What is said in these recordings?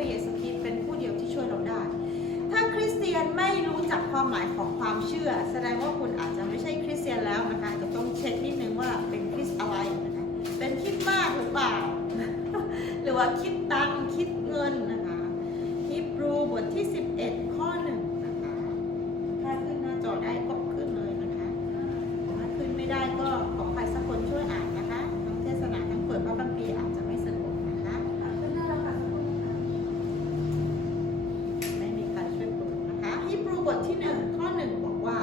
ระเยซูคริสต์เป็นผู้เดียวที่ช่วยเราได้ ถ้าคริสเตียนไม่รู้จักความหมายของความเชื่อ แสดงว่าคุณอาจจะไม่ใช่คริสเตียนแล้วนะคะจะต้องเช็คนิดนึงว่าเป็นคริสอะไรนะคะเป็นคิดมากหรือเปล่า หรือว่าคิดตังค์คิดเงินนะคะฮิบรูบทที่ 11 ข้อหนึ่งนะคะ ถ้าขึ้นหน้าจอได้ก็ขึ้นเลยนะคะ ถ้าขึ้นไม่ได้ก็ขอใครสักคนช่วยอ่านนะคะ ทั้งเทศนาทั้งเปิดพระคัมภีร์อาจจะไม่สะดวกนะคะ ขึ้นได้แล้วค่ะ ไม่มีใครช่วยเปิดนะคะฮีบรูบทที่หนึ่งข้อหนึ่งบอกว่า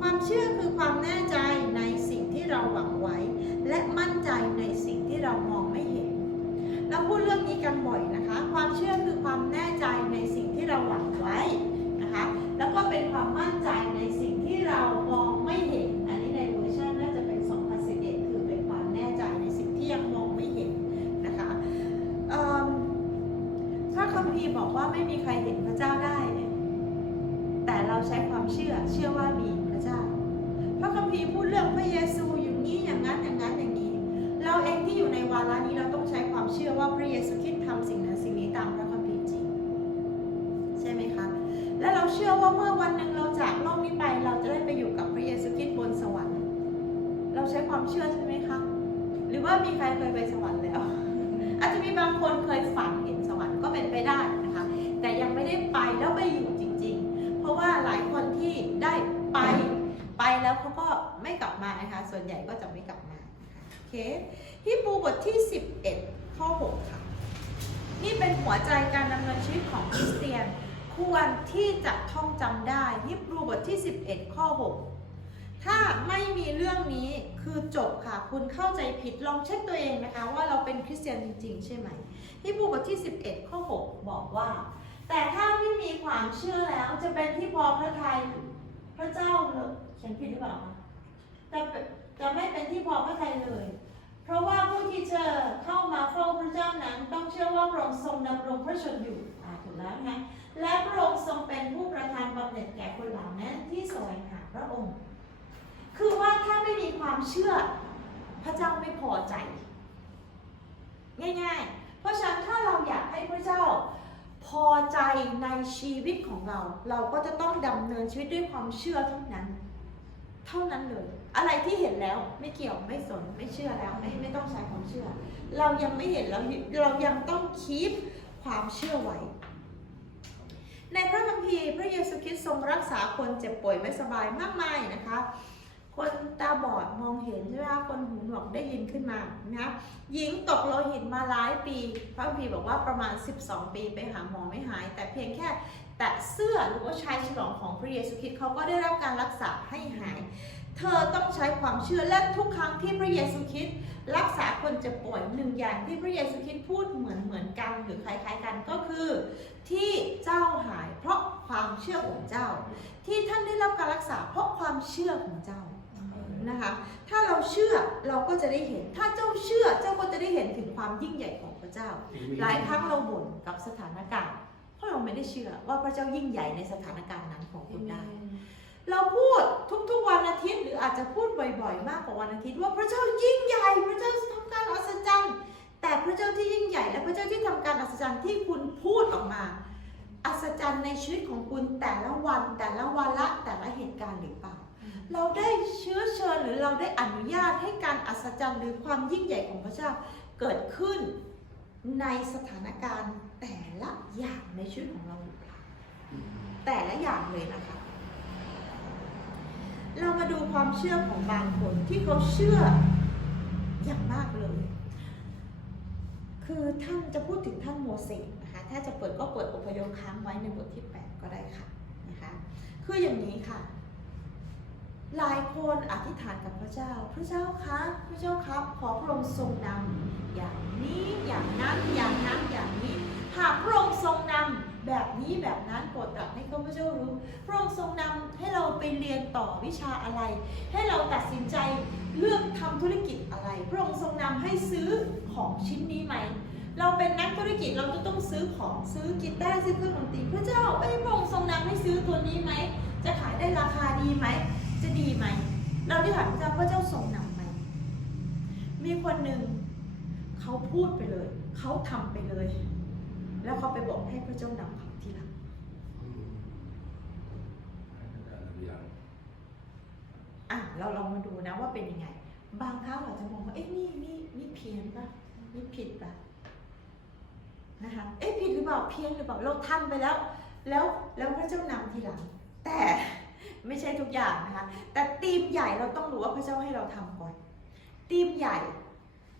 ความเชื่อคือความแน่ใจในสิ่งที่เราหวังไว้ และมั่นใจในสิ่งที่เรามองไม่เห็น เราพูดเรื่องนี้กันบ่อยนะคะ ความเชื่อคือความแน่ใจในสิ่งที่เราหวังไว้นะคะ แล้วก็เป็นความมั่นใจในสิ่งที่เรามองไม่เห็น อันนี้ในเวอร์ชันน่าจะเป็น2011คือเป็นความแน่ใจในสิ่งที่ยังมองไม่เห็นนะคะเอิ่มพระคัมภีร์บอกว่าไม่มีใครเห็นพระเจ้าได้เนี่ยแต่เราใช้ความเชื่อเชื่อว่ามีพระเจ้าีพูดเรื่องพระเยซูอย่างนี้อย่างนั้นอย่างนั้นอย่างนี้ เราเองที่อยู่ในวาระนี้เราต้องใช้ความเชื่อว่าพระเยซูคริสต์ทำสิ่งนั้นสิ่งนี้ตามพระคัมภีร์จริง ใช่ไหมคะ และเราเชื่อว่าเมื่อวันหนึ่งเราจากโลกนี้ไปเราจะได้ไปอยู่กับพระเยซูคริสต์บนสวรรค์ เราใช้ความเชื่อใช่ไหมคะ หรือว่ามีใครเคยไปสวรรค์แล้ว อาจจะมีบางคนเคยฝันเห็นสวรรค์ก็เป็นไปได้นะคะ แต่ยังไม่ได้ไปแล้วไปอยู่จริง ๆ เพราะว่าหลายคนที่ได้ไปไปแล้วเขาก็ไม่กลับมานะคะ ส่วนใหญ่ก็จะไม่กลับมานะคะโอเคฮีบรูบทที่ 11 ข้อ 6 ค่ะ นี่เป็นหัวใจการดำเนินชีวิตของคริสเตียน ควรที่จะท่องจำได้ฮีบรูบทที่ 11 ข้อ 6 ถ้าไม่มีเรื่องนี้คือจบค่ะ คุณเข้าใจผิดลองเช็คตัวเองนะคะ ว่าเราเป็นคริสเตียนจริง ๆ ใช่ไหมฮีบรูบทที่ 11 ข้อ 6 บอกว่า แต่ถ้าไม่มีความเชื่อแล้วจะเป็นที่พอพระทัยพระเจ้าเลยเขียนผิดหรือเปล่าจะ จะไม่เป็นที่พอพระทัยเลย เพราะว่าผู้ที่เจะเข้ามาเฝ้าพระเจ้านั้น ต้องเชื่อว่าพระองค์ทรงดำรงพระชนอยู่อ่าถูกแล้วนะและพระองค์ทรงเป็นผู้ประทานบำเหน็จแก่คนเหล่านั้นที่แสวงหาพระองค์ คือว่าถ้าไม่มีความเชื่อพระเจ้าไม่พอใจ ง่าย ๆ เพราะฉะนั้นถ้าเราอยากให้พระเจ้าพอใจในชีวิตของเรา เราก็จะต้องดำเนินชีวิตด้วยความเชื่อเท่านั้น เท่านั้นเลย อะไรที่เห็นแล้วไม่เกี่ยวไม่สนไม่เชื่อแล้วไม่ไม่ต้องใช้ความเชื่อ เรายังไม่เห็นเราเรายังต้องคีปความเชื่อไว้ ในพระคัมภีร์พระเยซูคริสต์ทรงรักษาคนเจ็บป่วยไม่สบายมากมายนะคะ คนตาบอดมองเห็นใช่ไหมคะคนหูหนวกได้ยินขึ้นมานะหญิงตกโลหิตมาหลายปี พระคัมภีร์บอกว่าประมาณ 12 ปีไปหาหมอไม่หาย แต่เพียงแค่แตะเสื้อหรือว่าชายฉลองของพระเยซูคริสต์เขาก็ได้รับการรักษาให้หาย เธอต้องใช้ความเชื่อและทุกครั้งที่พระเยซูคริสต์รักษาคนเจ็บป่วยหนึ่งอย่างที่พระเยซูคริสต์พูดเหมือนเหมือนกันหรือคล้ายๆกันก็คือ ที่เจ้าหายเพราะความเชื่อของเจ้า ที่ท่านได้รับการรักษาเพราะความเชื่อของเจ้านะคะถ้าเราเชื่อเราก็จะได้เห็น ถ้าเจ้าเชื่อเจ้าก็จะได้เห็นถึงความยิ่งใหญ่ของพระเจ้า หลายครั้งเราบ่นกับสถานการณ์เพราะเราไม่ได้เชื่อว่าพระเจ้ายิ่งใหญ่ในสถานการณ์นั้นของคุณได้เราพูดทุกๆ วันอาทิตย์หรืออาจจะพูดบ่อยๆ มากกว่าวันอาทิตย์ว่าพระเจ้ายิ่งใหญ่ พระเจ้าทำการอัศจรรย์ แต่พระเจ้าที่ยิ่งใหญ่ และพระเจ้าที่ทำการอัศจรรย์ที่คุณพูดออกมา อัศจรรย์ในชีวิตของคุณแต่ละวันแต่ละวันละแต่ละเหตุการณ์หรือเปล่า เราได้เชื้อเชิญหรือเราได้อนุญาตให้การอัศจรรย์หรือความยิ่งใหญ่ของพระเจ้าเกิดขึ้นในสถานการณ์แต่ละอย่างในชีวิตของเราหรือเปล่าแต่ละอย่างเลยนะคะ เรามาดูความเชื่อของบางคนที่เขาเชื่ออย่างมากเลย คือท่านจะพูดถึงท่านโมเสสนะคะ ถ้าจะเปิดก็เปิดอพยพค้างไว้ในบทที่ 8 ก็ได้ค่ะนะคะ คืออย่างนี้ค่ะ หลายคนอธิษฐานกับพระเจ้า พระเจ้าคะ พระเจ้าครับ ขอพระองค์ทรงนำอย่างนี้อย่างนั้นอย่างนั้นอย่างนี้ หากพระองค์ทรงนำแบบนี้แบบนั้นโปรด รัสให้ข้าพเจ้ารู้ พระองค์ทรงนำให้เราไปเรียนต่อวิชาอะไร ให้เราตัดสินใจเลือกทำธุรกิจอะไร พระองค์ทรงนำให้ซื้อของชิ้นนี้ไหม เราเป็นนักธุรกิจเราจะต้องซื้อของซื้อกีตาร์ซื้อเครื่องดนตรีพระเจ้าเอ้พระองค์ทรงนำให้ซื้อตัวนี้ไหม จะขายได้ราคาดีไหม จะดีไหม เราที่ถามพระเจ้าพระเจ้าทรงนำไหม มีคนหนึ่งเขาพูดไปเลย เขาทำไปเลย แล้วเขาไปบอกให้พระเจ้านำเขาทีหลัง อืม อะเราลองมาดูนะว่าเป็นยังไง บางครั้งเราจะมองว่าเอ๊ะนี่นี่นี่เพี้ยนปะนี่ผิดปะนะคะเอ๊ะผิดหรือเปล่าเพี้ยนหรือเปล่าเราทำไปแล้ว แล้วแล้วพระเจ้านำทีหลัง แต่ไม่ใช่ทุกอย่างนะคะ แต่ทีมใหญ่เราต้องรู้ว่าพระเจ้าให้เราทำก่อนทีมใหญ่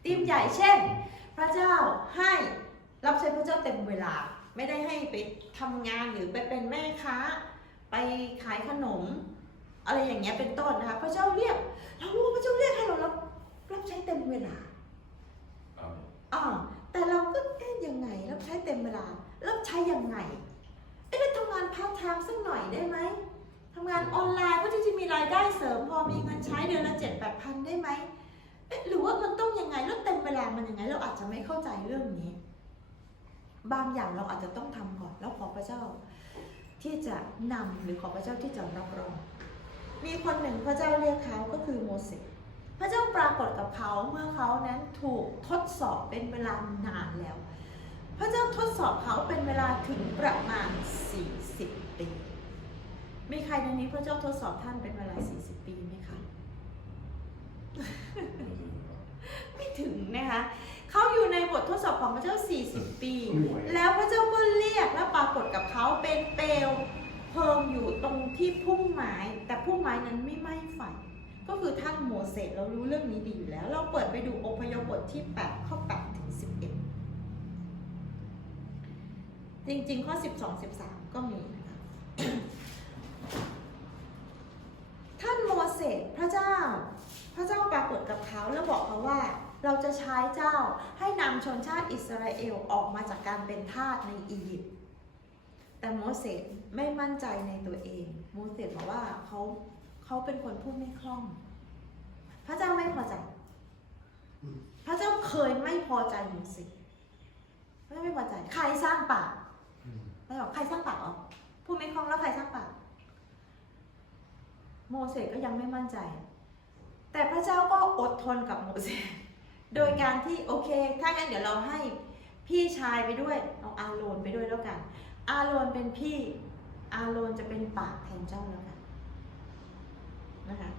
ทีมใหญ่เช่น พระเจ้าให้รับใช้พระเจ้าเต็มเวลา ไม่ได้ให้ไปทำงานหรือไปเป็นแม่ค้า ไปขายขนม อะไรอย่างเงี้ยเป็นต้นนะคะพระเจ้าเรียก เรารู้ว่าพระเจ้าเรียกให้เรารับรับใช้เต็มเวลาอ่าแต่เราก็เอ๊ะยังไง รับใช้เต็มเวลา รับใช้ยังไงเอ๊ะแล้วทำงานพาร์ทไทม์สักหน่อยได้ไหมทำงานออนไลน์เพื่อที่จะมีรายได้เสริม พอมีเงินใช้เดือนละเจ็ดแปดพันได้ไหมเอ๊ะหรือว่ามันต้องยังไงแล้วเต็มเวลามันยังไง เราอาจจะไม่เข้าใจเรื่องนี้ บางอย่างเราอาจจะต้องทำก่อนแล้วขอพระเจ้า ที่จะนำหรือขอพระเจ้าที่จะรับรอง มีคนหนึ่งพระเจ้าเรียกเขาก็คือโมเสสพระเจ้าปรากฏกับเขาเมื่อเขานั้นถูกทดสอบเป็นเวลานานแล้ว พระเจ้าทดสอบเขาเป็นเวลาถึงประมาณ 40 ปี มีใครในนี้พระเจ้าทดสอบท่านเป็นเวลา 40 ปีไหมคะไม่ถึงนะคะเขาอยู่ในบททดสอบของพระเจ้า 40 ปี แล้วพระเจ้าก็เรียกและปรากฏกับเขาเป็นเปลว เพลิงอยู่ตรงที่พุ่มไม้แต่พุ่มไม้นั้นไม่ไหม้ไฟก็คือท่านโมเสสเรารู้เรื่องนี้ดีอยู่แล้ว เราเปิดไปดูอพยพบทที่ 8 ข้อ8ถึง11 จริงๆ ข้อ 12 13 ก็มีนะคะท่านโมเสสพระเจ้า พระเจ้าปรากฏกับเขาแล้วบอกเขาว่าเราจะใช้เจ้าให้นำชนชาติอิสราเอลออกมาจากการเป็นทาสในอียิปต์ แต่โมเสสไม่มั่นใจในตัวเอง โมเสสบอกว่าเขาเขาเป็นคนพูดไม่คล่อง พระเจ้าไม่พอใจ พระเจ้าเคยไม่พอใจโมเสสพระเจ้าไม่พอใจ ใครสร้างปากอืมพระเจ้าบอกใครสร้างปากอ๋อพูดไม่คล่องแล้วใครสร้างปากโมเสสก็ยังไม่มั่นใจ แต่พระเจ้าก็อดทนกับโมเสสโดยการที่โอเค ถ้างั้นเดี๋ยวเราให้พี่ชายไปด้วย เอาอาโรนไปด้วยแล้วกัน อาโรนเป็นพี่ อาโรนจะเป็นปากแทนเจ้าแล้วกันนะคะ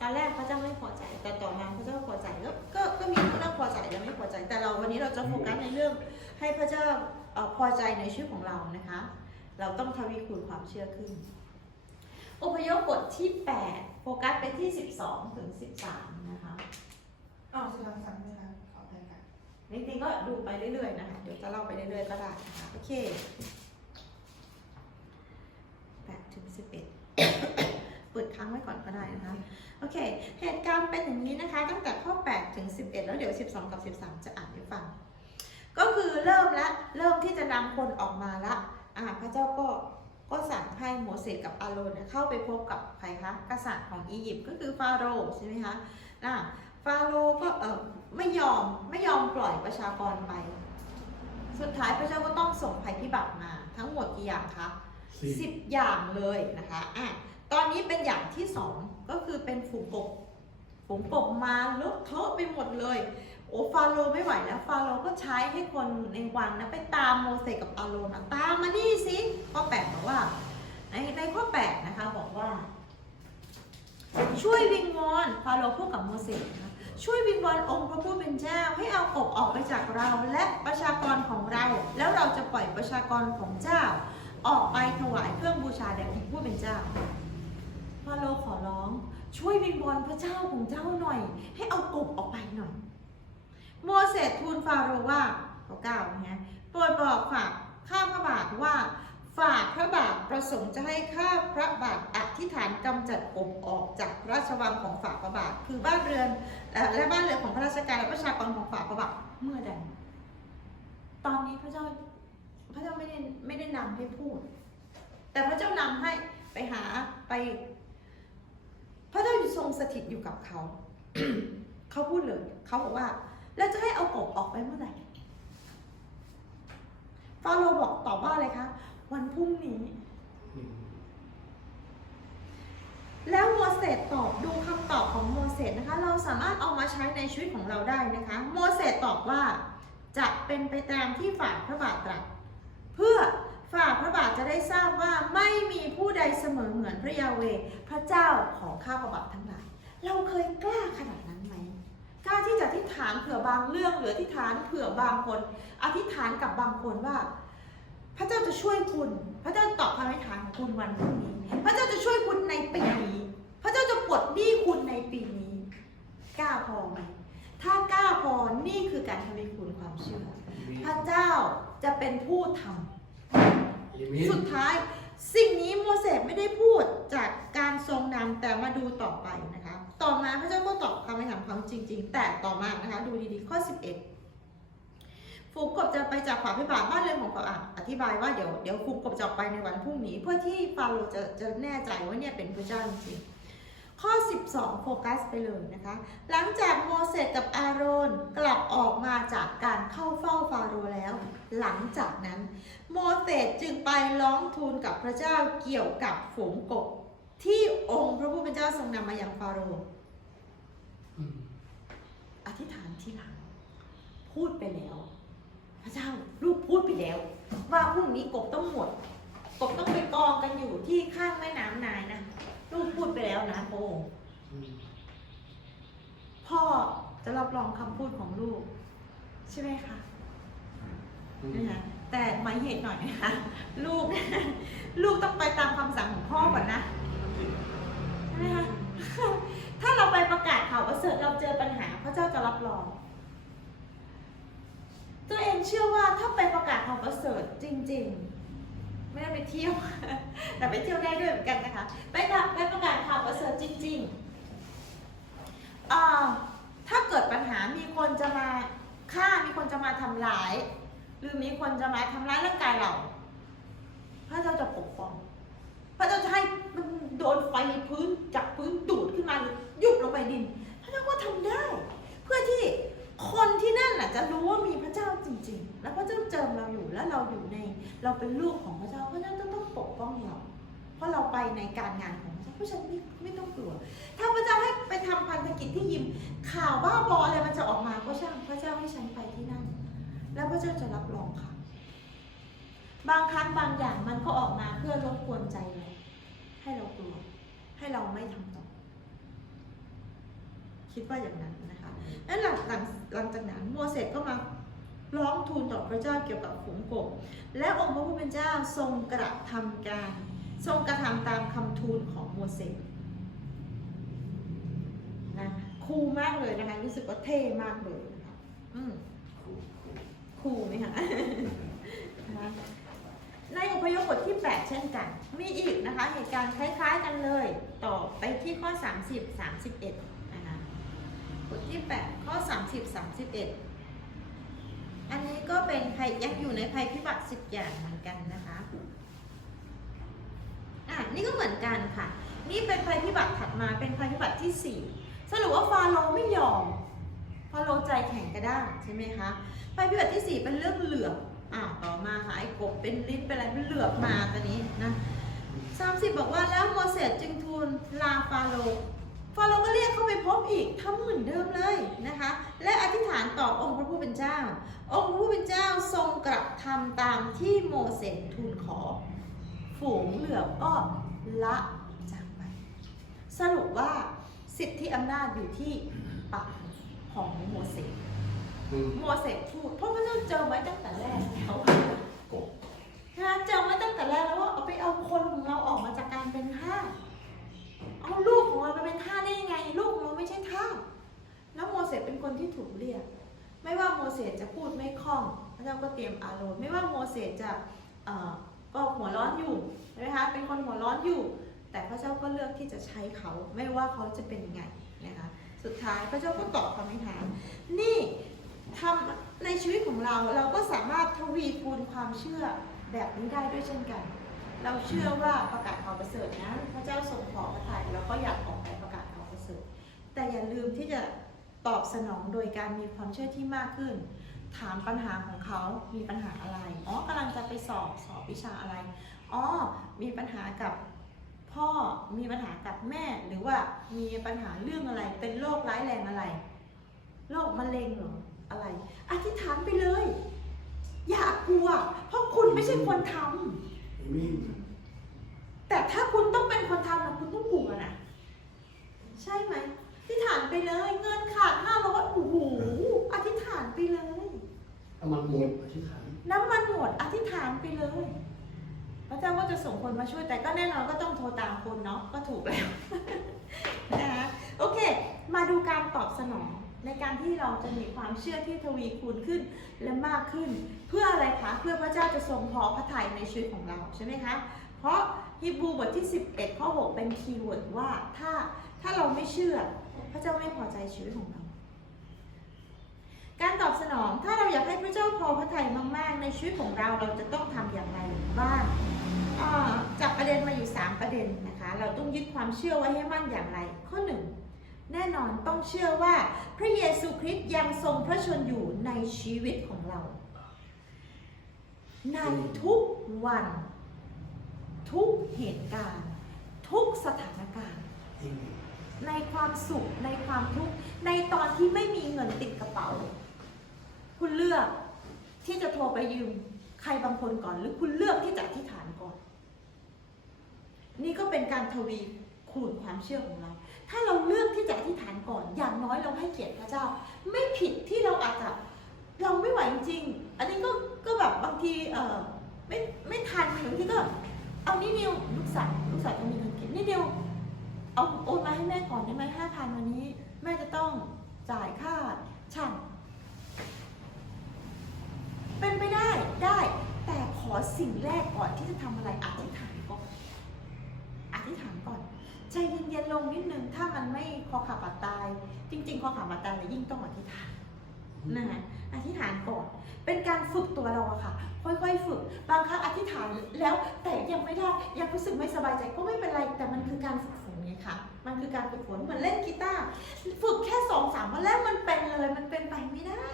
ตอนแรกพระเจ้าไม่พอใจ แต่ต่อมาพระเจ้าพอใจแล้วก็ก็มีทั้งเรื่องพอใจและไม่พอใจ แต่เราวันนี้เราจะโฟกัสในเรื่อง ให้พระเจ้าอพอใจในชีวิตของเรานะคะ เราต้องทวีคูณความเชื่อขึ้นอพยพบทที่ 8 โฟกัสไปที่ 12 ถึง 13 นะคะอ้าวสุดาสั่งด้วยนะคะ จริงๆก็ดูไปเรื่อยๆนะคะเดี๋ยวจะเล่าไปเรื่อยๆก็ได้นะคะโอเค8ถึง11เอ็ดเปิดค้างไว้ก่อนก็ได้นะคะโอเค เหตุการณ์เป็นอย่างนี้นะคะ ตั้งแต่ข้อ 8 ถึง 11 แล้วเดี๋ยว 12 กับ 13 จะอ่านให้ฟัง ก็คือเริ่มละ เริ่มที่จะนำคนออกมาละอ่าพระเจ้าก็ก็สั่งให้โมเสสกับอาโรนเข้าไปพบกับใครคะกษัตริย์ของอียิปต์ก็คือฟาโรห์ใช่ไหมคะอ่าฟาโรห์ก็เออ ไม่ยอมไม่ยอมปล่อยประชากรไป สุดท้ายพระเจ้าก็ต้องส่งภัยพิบัติมา ทั้งหมดกี่อย่างคะสี่สิบอย่างเลยนะคะอะตอนนี้เป็นอย่างที่สองก็คือเป็นฝูงกบฝูงกบมาเลอะเทอะไปหมดเลย โอ้ฟาโรห์ไม่ไหวแล้วฟาโรห์ก็ใช้ให้คนในวังนะไปตามโมเสสกับอาโรนนะตามมานี่สิข้อแปดบอกว่า ในในข้อแปดนะคะบอกว่า ช่วยวิงวอนฟาโรห์พูดกับโมเสสนะ ช่วยวิงวอนองค์พระผู้เป็นเจ้าให้เอากบออกไปจากเราและประชากรของเรา แล้วเราจะปล่อยประชากรของเจ้า ออกไปถวายเครื่องบูชาแด่องค์ผู้เป็นเจ้าฟาโรห์ขอร้องช่วยวิงวอนพระเจ้าของเจ้าหน่อย ให้เอากบออกไปหน่อย โมเสสทูลฟาโรห์ว่าข้อเก้านะฮะโปรดบอกฝากข้าพระบาทว่า ฝากพระบาทประสงค์จะให้ข้าพระบาทอธิษฐานกำจัดกบออกจากพระราชวังของฝากพระบาท คือบ้านเรือนและบ้านเรือนของพระราชการและประชากรของฝากพระบาทเมื่อใดตอนนี้พระเจ้าพระเจ้าไม่ได้ไม่ได้นำให้พูด แต่พระเจ้านำให้ไปหาไป พระเจ้าอยู่ทรงสถิตอยู่กับเขาเขาพูดเลยเขาบอกว่า แล้วจะให้เอากบออกไปเมื่อไหร่ฟาโรห์บอกตอบว่าอะไรคะ วันพรุ่งนี้อืมแล้วโมเสสตอบดูคำตอบของโมเสสนะคะ เราสามารถเอามาใช้ในชีวิตของเราได้นะคะ โมเสสตอบว่าจะเป็นไปตามที่ฝ่าพระบาทตรัสเพื่อฝ่าพระบาทจะได้ทราบว่าไม่มีผู้ใดเสมอเหมือนพระยาเวห์พระเจ้าของข้าพระบาททั้งหลาย เราเคยกล้าขนาดนั้นไหมกล้าที่จะอธิษฐานเผื่อบางเรื่องหรืออธิษฐานเผื่อบางคน อธิษฐานกับบางคนว่า พระเจ้าจะช่วยคุณ พระเจ้าตอบคำอธิษฐานของคุณวันพรุ่งนี้ พระเจ้าจะช่วยคุณในปีนี้ พระเจ้าจะปลดหนี้คุณในปีนี้กล้าพอไหมถ้ากล้าพอนี่คือการทวีคูณความเชื่อ พระเจ้าจะเป็นผู้ทำลิมิตสุดท้ายสิ่งนี้โมเสสไม่ได้พูดจากการทรงนำแต่มาดูต่อไปนะคะ ต่อมาพระเจ้าก็ตอบคำให้ถามเขาจริง ๆ แต่ต่อมานะคะ ดูดีๆข้อ 11 ฝูงกบจะไปจากขวาพิบาลบ้านเรือนของเขาอะอธิบายว่าเดี๋ยวเดี๋ยวฝูงกบจะออกไปในวันพรุ่งนี้ เพื่อที่ฟาโรห์จะจะแน่ใจว่าเนี่ยเป็นพระเจ้าจริงข้อ 12 โฟกัสไปเลยนะคะ หลังจากโมเสสกับอาโรนกลับออกมาจากการเข้าเฝ้าฟาโรห์แล้ว หลังจากนั้น โมเสสจึงไปร้องทูลกับพระเจ้าเกี่ยวกับฝูงกบ ที่องค์พระผู้เป็นเจ้าทรงนำมาอย่างฟาโรห์อธิษฐานที่หลัง พูดไปแล้ว ระเจ้าลูกพูดไปแล้ว ว่าพรุ่งนี้กบต้องหมด กบต้องไปกองกันอยู่ที่ข้างแม่น้ำนายนะลูกพูดไปแล้วนะโอ้อืมพ่อจะรับรองคำพูดของลูก ใช่ไหมคะอืมนะคะแต่หมายเหตุหน่อยนะคะลูก ลูกต้องไปตามคำสั่งของพ่อก่อนนะใช่ไหมคะ ถ้าเราไปประกาศข่าวประเสริฐเราเจอปัญหาพระเจ้าจะรับรอง ตัวเองเชื่อว่าถ้าไปประกาศข่าวประเสริฐจริง ๆ ไม่ได้ไปเที่ยว แต่ไปเที่ยวได้ด้วยเหมือนกันนะคะ ไปค่ะไปประกาศข่าวประเสริฐจริงๆอ่าถ้าเกิดปัญหามีคนจะมาฆ่ามีคนจะมาทำร้าย หรือมีคนจะมาทำร้ายร่างกายเรา พระเจ้าจะปกป้อง พระเจ้าจะให้มันโดนไฟพื้นจากพื้นดูดขึ้นมาหรือยุบลงไปดิน พระเจ้าก็ทำได้ เพื่อที่ คนที่นั่นน่ะจะรู้ว่ามีพระเจ้าจริง ๆ แล้วพระเจ้าเจิมเราอยู่แล้วเราอยู่ใน เราเป็นลูกของพระเจ้าพระเจ้าจะต้องปกป้องเราเพราะเราไปในการงานของพระเจ้าเพราะฉันไม่ไม่ต้องกลัว ถ้าพระเจ้าให้ไปทำพันธกิจที่ยิมข่าวบ้าบออะไรมันจะออกมาก็ช่างพระเจ้าให้ฉันไปที่นั่น แล้วพระเจ้าจะรับรองค่ะ บางครั้งบางอย่างมันก็ออกมาเพื่อรบกวนใจเราให้เรากลัวให้เราไม่ทำต่อ คิดว่าอย่างนั้นนะคะแล้วหลังหลังหลังจากนั้นโมเสสก็มาร้องทูลต่อพระเจ้าเกี่ยวกับฝูงกบ และองค์พระผู้เป็นเจ้าทรงกระทำการ ทรงกระทำตามคำทูลของโมเสสนะคูลมากเลยนะคะรู้สึกว่าเท่มากเลยนะคะอืมคูลไหมคะในอพยพบทที่ 8 เช่นกัน มีอีกนะคะ เหตุการณ์คล้ายๆกันเลย ต่อไปที่ข้อ 30 31นะคะ บทที่ 8 ข้อ 30 31 อันนี้ก็เป็นภัยยังอยู่ในภัยพิบัติ 10 อย่างเหมือนกันนะคะ อะ นี่ก็เหมือนกันค่ะ นี่เป็นภัยพิบัติถัดมาเป็นภัยพิบัติที่ 4 สรุปว่าฟาโรห์ไม่ยอม ฟาโรห์ใจแข็งกระด้างใช่ไหมคะ ภัยพิบัติที่ 4 เป็นเรื่องเหลือบอ่าต่อมาค่ะไอ้กบเป็นลิ้นเป็นอะไรเป็นเหลือบมาตอนนี้นะสามสิบบอกว่าแล้วโมเสสจึงทูลลาฟาโรห์ ฟาโรห์ก็เรียกเข้าไปพบอีกทำเหมือนเดิมเลยนะคะ และอธิษฐานต่อองค์พระผู้เป็นเจ้า องค์พระผู้เป็นเจ้าทรงกระทำตามที่โมเสสทูลขอ ฝูงเหลือบก็ละจากไป สรุปว่าสิทธิอำนาจอยู่ที่ปากของโมเสสอืมโมเสสพูดเพราะพระเจ้าเจอไว้ตั้งแต่แรกแล้วกบนะเจอไว้ตั้งแต่แรกแล้วว่าเอาไปเอาคนของเราออกมาจากการเป็นทาส เอาลูกของเราไปเป็นทาสได้ยังไง ลูกโมไม่ใช่ทาสแล้วโมเสสเป็นคนที่ถูกเรียก ไม่ว่าโมเสสจะพูดไม่คล่องพระเจ้าก็เตรียมอารมณ์ไม่ว่าโมเสสจะก็หัวร้อนอยู่ใช่ไหมคะเป็นคนหัวร้อนอยู่ แต่พระเจ้าก็เลือกที่จะใช้เขาไม่ว่าเขาจะเป็นยังไงนะคะสุดท้ายพระเจ้าก็ตอบคำอธิษฐานนี่ทำในชีวิตของเราเราก็สามารถทวีคูณความเชื่อแบบนี้ได้ด้วยเช่นกัน เราเชื่อว่าประกาศข่าวประเสริฐนะพระเจ้าทรงขอพระทัยเราก็อยากออกไปประกาศข่าวประเสริฐ แต่อย่าลืมที่จะตอบสนองโดยการมีความเชื่อที่มากขึ้น ถามปัญหาของเขา มีปัญหาอะไร อ๋อกำลังจะไปสอบสอบวิชาอะไร อ๋อ มีปัญหากับพ่อ มีปัญหากับแม่ หรือว่ามีปัญหาเรื่องอะไร เป็นโรคร้ายแรงอะไร โรคมะเร็งหรอ อะไร อธิษฐานไปเลย อย่ากลัว เพราะคุณไม่ใช่คนทำ แต่ถ้าคุณต้องเป็นคนทำนะคุณต้องกลัวนะใช่ไหมอธิษฐานไปเลย เงินขาดห้าร้อยโอ้โหอธิษฐานไปเลยเอามันหมดอธิษฐานน้ำมันหมดอธิษฐานไปเลย พระเจ้าก็จะส่งคนมาช่วยแต่ก็แน่นอนก็ต้องโทรตามคนเนาะก็ถูกแล้วนะคะโอเค มาดูการตอบสนอง ในการที่เราจะมีความเชื่อที่ทวีคูณขึ้นและมากขึ้น เพื่ออะไรคะ เพื่อพระเจ้าจะทรงพอพระทัยในชีวิตของเราใช่ไหมคะ เพราะฮีบรูบทที่ 11ข้อ6เป็นคีย์เวิร์ดว่าถ้าถ้าเราไม่เชื่อพระเจ้าไม่พอใจชีวิตของเรา การตอบสนองถ้าเราอยากให้พระเจ้าพอพระทัยมาก ๆ ในชีวิตของเราเราจะต้องทำอย่างไรบ้างอ่าจับประเด็นมาอยู่ 3 ประเด็นนะคะ เราต้องยึดความเชื่อไว้ให้มั่นอย่างไร ข้อ 1 แน่นอนต้องเชื่อว่าพระเยซูคริสต์ยังทรงพระชนอยู่ในชีวิตของเรา ในทุกวัน ทุกเหตุการณ์ ทุกสถานการณ์ ในความสุขในความทุกข์ในตอนที่ไม่มีเงินติดกระเป๋า คุณเลือกที่จะโทรไปยืมใครบางคนก่อน หรือคุณเลือกที่จะอธิษฐานก่อน นี่ก็เป็นการทวีคูณความเชื่อของเรา ถ้าเราเลือกที่จะอธิษฐานก่อน อย่างน้อยเราให้เกียรติพระเจ้า ไม่ผิดที่เราอาจจะเราไม่ไหวจริงๆอันนี้ก็ก็แบบบางทีเออไม่ไม่ทันบางทีก็เอานี่นิวลูกสาวลูกสาวต้องมีเงินเก็บนี่นิวเอาโอนมาให้แม่ก่อนได้ไหมห้าพันวันนี้ แม่จะต้องจ่ายค่าช่างเป็นไปได้ได้ แต่ขอสิ่งแรกก่อนที่จะทำอะไรอธิษฐานก่อนอธิษฐานก่อน ใจเย็นๆลงนิดนึงถ้ามันไม่คอขาดบาดตาย จริง ๆ คอขาดบาดตายเนี่ยยิ่งต้องอธิษฐานนะคะอธิษฐานก่อนเป็นการฝึกตัวเราอะค่ะ ค่อยๆฝึก บางครั้งอธิษฐานแล้วแต่ยังไม่ได้ยังรู้สึกไม่สบายใจก็ไม่เป็นไรแต่มันคือการฝึกฝนไงคะมันคือการฝึกฝนเหมือนเล่นกีตาร์ฝึกแค่สองสามวันแรกมันเป็นเลยมันเป็นไปไม่ได้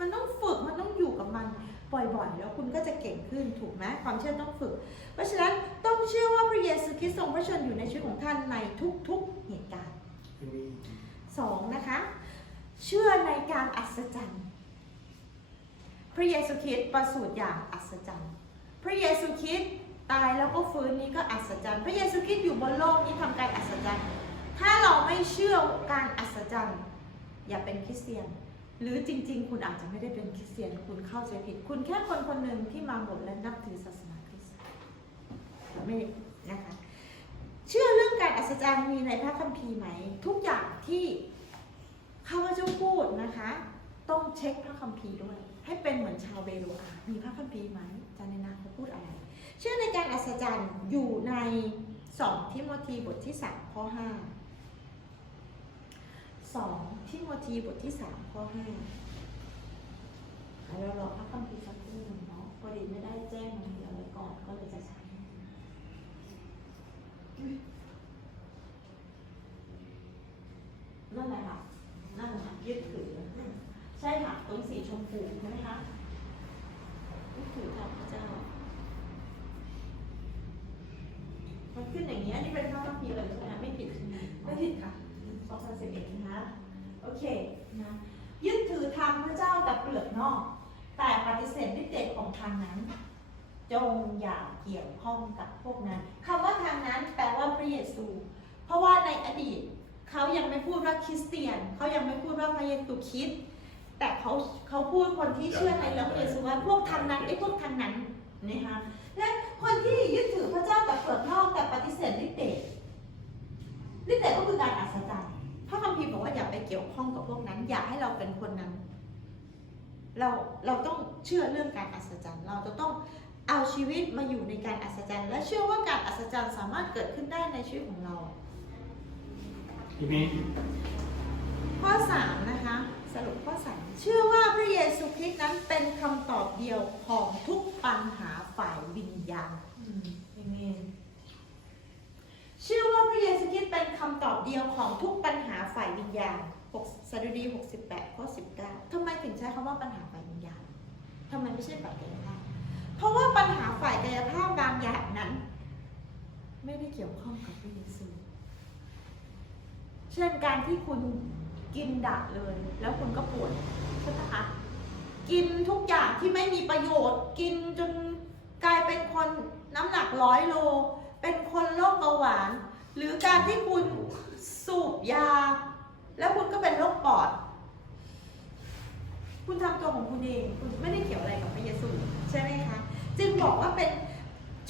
มันต้องฝึกมันต้องอยู่กับมัน บ่อยๆ แล้วคุณก็จะเก่งขึ้นถูกไหมความเชื่อต้องฝึก เพราะฉะนั้นต้องเชื่อว่าพระเยซูคริสต์ทรงพระชนอยู่ในชีวิตของท่านในทุกๆเหตุการณ์สองนะคะ เชื่อในการอัศจรรย์ พระเยซูคริสต์ประสูติอย่างอัศจรรย์ พระเยซูคริสต์ตายแล้วก็ฟื้นนี้ก็อัศจรรย์ พระเยซูคริสต์อยู่บนโลกนี้ทำการอัศจรรย์ ถ้าเราไม่เชื่อการอัศจรรย์ อย่าเป็นคริสเตียน หรือจริง ๆ คุณอาจจะไม่ได้เป็นคริสเตียนคุณเข้าใจผิด คุณแค่คนคนหนึ่งที่มาบวชและนับถือศาสนาคริสต์ไม่นะคะเชื่อเรื่องการอัศจรรย์มีในพระคัมภีร์ไหม ทุกอย่างที่ข้าพเจ้าพูดนะคะ ต้องเช็คพระคัมภีร์ด้วย ให้เป็นเหมือนชาวเบโรอามีพระคัมภีร์ไหมอาจารย์ในนาเขาพูดอะไร เชื่อในการอัศจรรย์อยู่ในสองทิโมธีบทที่สามข้อห้าสองทิโมธีบทที่สามข้อห้าเรารอพระคัมภีร์สักครู่หนึ่งเนาะพอดีไม่ได้แจ้งมันเอาไว้ก่อนก็เลยจะใช้นั่นแหละค่ะนั่นแหละค่ะยึดถือ ใช่ค่ะตรงสีชมพูใช่ไหมคะยึดถือค่ะพระเจ้ามันขึ้นอย่างนี้ยนี่เป็นพระคัมภีร์เลยใช่ไหมไม่ผิดใช่ไหมไม่ผิดค่ะ สองพันะคะโอเคนะยึดถือทางพระเจ้าแต่เปลือกนอก แต่ปฏิเสธฤทธิ์เดชของทางนั้น จงอย่าเกี่ยวข้องกับพวกนั้นคำว่าทางนั้นแปลว่าพระเยซู เพราะว่าในอดีตเขายังไม่พูดว่าคริสเตียน เขายังไม่พูดว่าพระเยซูคริสต์แต่เขาเขาพูดคนที่เชื่อในพระเยซูว่าพวกทางนั้นไอ้พวกทางนั้นนะคะและคนที่ยึดถือพระเจ้าแต่เปลือกนอกแต่ปฏิเสธฤทธิ์เดชฤทธิ์เดชก็คือการอัศจรรย์ พระคัมภีร์บอกว่าอย่าไปเกี่ยวข้องกับพวกนั้น เราเราต้องเชื่อเรื่องการอัศจรรย์ เราจะต้องเอาชีวิตมาอยู่ในการอัศจรรย์ และเชื่อว่าการอัศจรรย์สามารถเกิดขึ้นได้ในชีวิตของเราทีนี้ข้อ3นะคะสรุปข้อ3เชื่อว่าพระเยซูคริสต์นั้นเป็นคำตอบเดียวของทุกปัญหาฝ่ายวิญญาณอืมเอเมนเชื่อว่าพระเยซูคริสต์เป็นคำตอบเดียวของทุกปัญหาฝ่ายวิญญาณ 6สดุดี 68ข้อ19ทำไมถึงใช้คำว่าปัญหาฝ่ายวิญญาณทำไมไม่ใช่ฝ่ายกายภาพ เพราะว่าปัญหาฝ่ายกายภาพบางอย่างนั้น ไม่ได้เกี่ยวข้องกับพระเยซูเช่นการที่คุณกินดะเลย แล้วคุณก็ปวดใช่ไหมคะกินทุกอย่างที่ไม่มีประโยชน์ กินจนกลายเป็นคนน้ำหนักร้อยโล เป็นคนโรคเบาหวาน หรือการที่คุณสูบยา แล้วคุณก็เป็นโรคปอด คุณทำตัวของคุณเอง คุณไม่ได้เกี่ยวอะไรกับพระเยซูใช่ไหมคะ จึงบอกว่าเป็น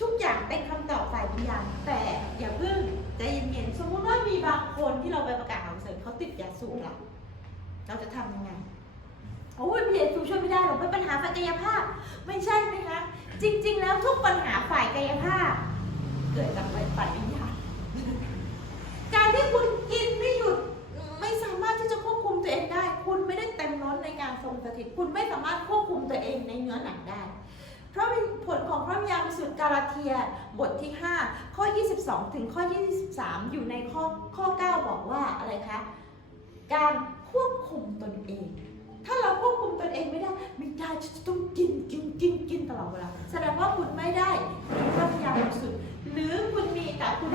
ทุกอย่างเป็นคำตอบฝ่ายวิญญาณแต่อย่าเพิ่งใจเย็นๆสมมุติว่ามีบางคนที่เราไปประกาศข่าวเสริมเขาติดยาสูบละเราจะทำยังไงโอ้ยพระเยซูช่วยไม่ได้หรอกเป็นปัญหาฝ่ายกายภาพ ไม่ใช่ไหมคะ จริง ๆ แล้วทุกปัญหาฝ่ายกายภาพ เทียบทที่ 5 ข้อ 22 ถึงข้อ 23 อยู่ในข้อข้อ 9 บอกว่าอะไรคะ การควบคุมตนเอง ถ้าเราควบคุมตนเองไม่ได้ ไม่ได้จะต้องกินกินกินกินตลอดเวลาแสดงว่าคุณไม่ได้พระวิญญาณบริสุทธิ์หรือคุณมีแต่คุณ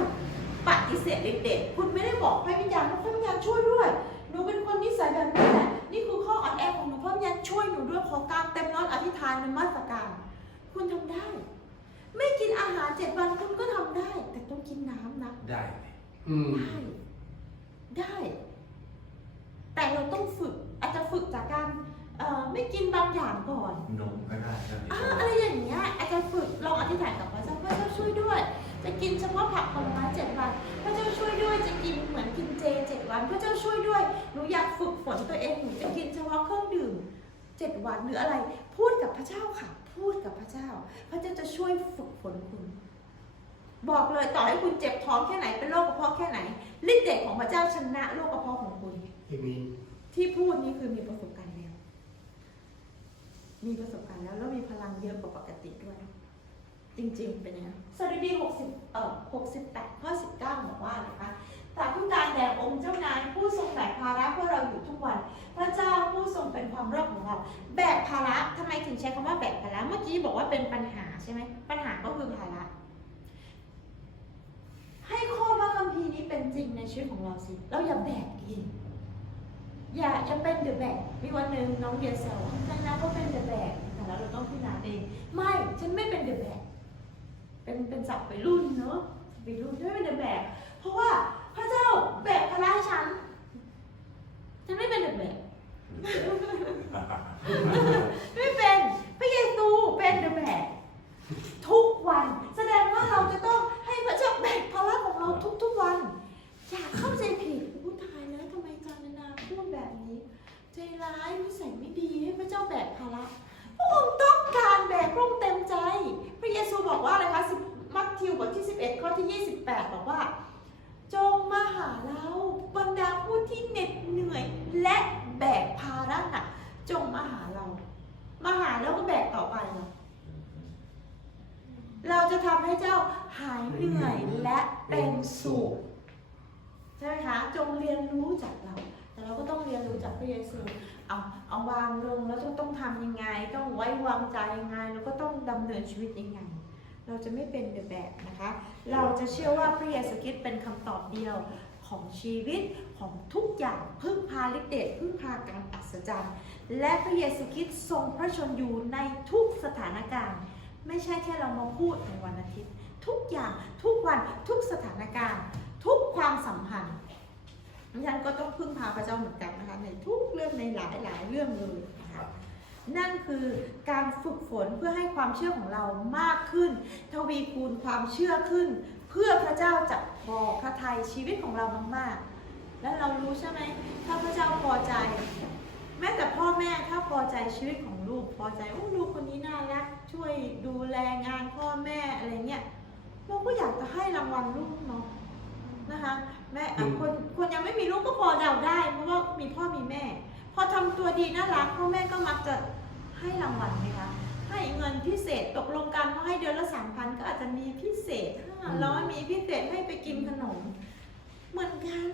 ปฏิเสธเด็กๆ คุณไม่ได้บอกพระวิญญาณว่าพระวิญญาณช่วยด้วย หนูเป็นคนนิสัยแบบนี้แหละ นี่คือข้ออ่อนแอของหนูพระวิญญาณช่วยหนูด้วยขอการเต็มร้อนอธิษฐานในมาตรการ คุณทำได้ ไม่กินอาหารเจ็ดวันคุณก็ทำได้ แต่ต้องกินน้ำนะ ได้ไหมอืม ได้ ได้ แต่เราต้องฝึก อาจจะฝึกจากการเอ่อไม่กินบางอย่างก่อนนมก็ได้ครับอ่าอะไรอย่างเงี้ย อาจจะฝึกลองอธิษฐานกับพระเจ้าพระเจ้าช่วยด้วย จะกินเฉพาะผักผลไม้เจ็ดวัน พระเจ้าช่วยด้วย จะกินเหมือนกินเจเจ็ดวัน พระเจ้าช่วยด้วย หนูอยากฝึกฝนตัวเอง หนูจะกินเฉพาะเครื่องดื่มเจ็ดวันหรืออะไร พูดกับพระเจ้าค่ะ พูดกับพระเจ้า พระเจ้าจะช่วยฝึกฝนคุณ บอกเลยต่อให้คุณเจ็บท้องแค่ไหนเป็นโรคกระเพาะแค่ไหนฤทธิ์เดชของพระเจ้าชนะโรคกระเพาะของคุณเอเมนที่พูดนี่คือมีประสบการณ์แล้ว มีประสบการณ์แล้วแล้วมีพลังเยอะกว่าปกติด้วย จริง ๆ เป็นอย่างนั้นสดุดี60เอ่อ68ข้อ19บอกว่านะคะ แต่ผู้การแด่องค์เจ้านายผู้ทรงแบกภาระเพื่อเราอยู่ทุกวัน พระเจ้าผู้ทรงเป็นความรอดของเรา แบกภาระทำไมถึงใช้คำว่าแบกภาระเมื่อกี้บอกว่าเป็นปัญหาใช่ไหมปัญหาก็คือภาระ ให้ข้อพระคัมภีร์นี้เป็นจริงในชีวิตของเราสิเราอย่าแบกเองอย่าจะเป็นเดอะแบกมีวันหนึ่งน้องเดียเซลฉันนะก็เป็นเดอะแบกแต่แล้วเราต้องพิจารณาเองไม่ฉันไม่เป็นเดอะแบกเป็นเป็นศัพท์ไปรุ่นเนอะไปรุ่นฉันไม่เป็นเดอะแบกเพราะว่า แบกภาระให้ฉัน ฉันไม่เป็นเดอะแบก ไม่เป็นพระเยซูเป็นเดอะแบกทุกวัน แสดงว่าเราจะต้องให้พระเจ้าแบกภาระของเราทุกๆวัน อย่าเข้าใจผิดอู้ตายแล้วทำไมจานานาพูดแบบนี้ ใจร้ายนิสัยไม่ดีให้พระเจ้าแบกภาระพระองค์ต้องการแบกพระองค์เต็มใจ พระเยซูบอกว่าอะไรคะมัทธิวบทที่ 11 ข้อที่ 28 บอกว่า จงมาหาเราบรรดาผู้ที่เหน็ดเหนื่อยและแบกภาระหนักจงมาหาเรา มาหาแล้วก็แบกต่อไปเหรอเราจะทำให้เจ้าหายเหนื่อยและเป็นสุขใช่ไหมคะจงเรียนรู้จากเรา แต่เราก็ต้องเรียนรู้จากพระเยซูเอาเอาวางลงแล้วต้องต้องทำยังไง ต้องไว้วางใจยังไง แล้วก็ต้องดำเนินชีวิตยังไง เราจะไม่เป็นเดอะแบกนะคะ เราจะเชื่อว่าพระเยซูคริสต์เป็นคำตอบเดียวของชีวิตของทุกอย่างพึ่งพาฤทธิเดชพึ่งพาการอัศจรรย์และพระเยซูคริสต์ทรงพระชนอยู่ในทุกสถานการณ์ ไม่ใช่แค่เรามาพูดในวันอาทิตย์ ทุกอย่างทุกวันทุกสถานการณ์ ทุกความสัมพันธ์ฉันก็ต้องพึ่งพาพระเจ้าเหมือนกันนะคะในทุกเรื่องในหลายหลายๆเรื่องเลย นั่นคือการฝึกฝนเพื่อให้ความเชื่อของเรามากขึ้น ทวีคูณความเชื่อขึ้น เพื่อพระเจ้าจะพอพระทัยชีวิตของเรามากๆ แล้วเรารู้ใช่ไหมถ้าพระเจ้าพอใจ แม้แต่พ่อแม่ถ้าพอใจชีวิตของลูกพอใจโอ้ลูกคนนี้น่ารักช่วยดูแลงานพ่อแม่อะไรเงี้ยเราก็อยากจะให้รางวัลลูกเนาะนะคะแม่คนคนยังไม่มีลูกก็พอเดาได้ เพราะว่ามีพ่อมีแม่ พอทำตัวดีน่ารักพ่อแม่ก็มักจะให้รางวัลไหมคะให้เงินพิเศษตกลงกันว่าให้เดือนละสามพันก็อาจจะมีพิเศษห้าร้อยมีพิเศษให้ไปกินขนม เหมือนกัน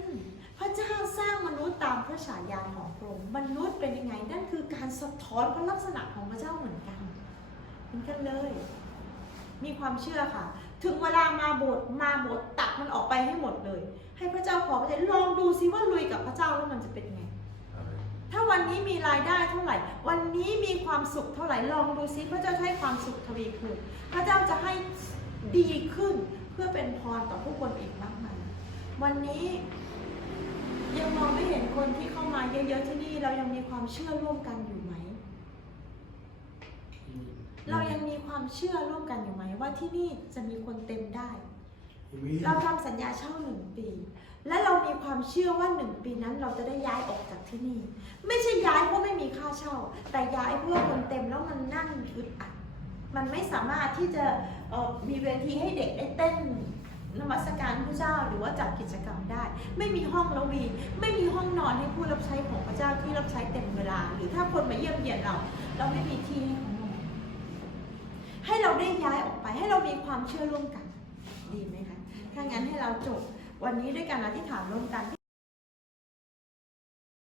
พระเจ้าสร้างมนุษย์ตามพระฉายาของพระองค์มนุษย์เป็นยังไงนั่นคือการสะท้อนพระลักษณะของพระเจ้าเหมือนกันเหมือนกันเลย มีความเชื่อค่ะ ถึงเวลามาโบสถ์มาโบสถ์ตัดมันออกไปให้หมดเลย ให้พระเจ้าขอพระเจ้าลองดูซิว่าลุยกับพระเจ้าแล้วมันจะเป็นยังไง ถ้าวันนี้มีรายได้เท่าไหร่ วันนี้มีความสุขเท่าไหร่ ลองดูซิพระเจ้าจะให้ความสุขทวีคูณ พระเจ้าจะให้ดีขึ้นเพื่อเป็นพรต่อผู้คนอีกมากมาย วันนี้ยังมองไม่เห็นคนที่เข้ามาเยอะๆที่นี่ เรายังมีความเชื่อร่วมกันอยู่ไหม เรายังมีความเชื่อร่วมกันอยู่ไหม ว่าที่นี่จะมีคนเต็มได้ เราทำสัญญาเช่าหนึ่งปี และเรามีความเชื่อว่าหนึ่งปีนั้นเราจะได้ย้ายออกจากที่นี่ ไม่ใช่ย้ายเพราะไม่มีค่าเช่า แต่ย้ายเพื่อคนเต็มแล้วมันนั่งอึดอัด มันไม่สามารถที่จะมีเวทีให้เด็กได้เต้นนมัสการพระเจ้าหรือว่าจัดกิจกรรมได้ ไม่มีห้องละวีไม่มีห้องนอนให้ผู้รับใช้ของพระเจ้าที่รับใช้เต็มเวลา หรือถ้าคนมาเยี่ยมเยียนเรา เราไม่มีที่ให้เขานอนให้เราได้ย้ายออกไปให้เรามีความเชื่อร่วมกัน ดีไหม ถ้างั้นให้เราจบวันนี้ด้วยการอธิษฐานร่วมกัน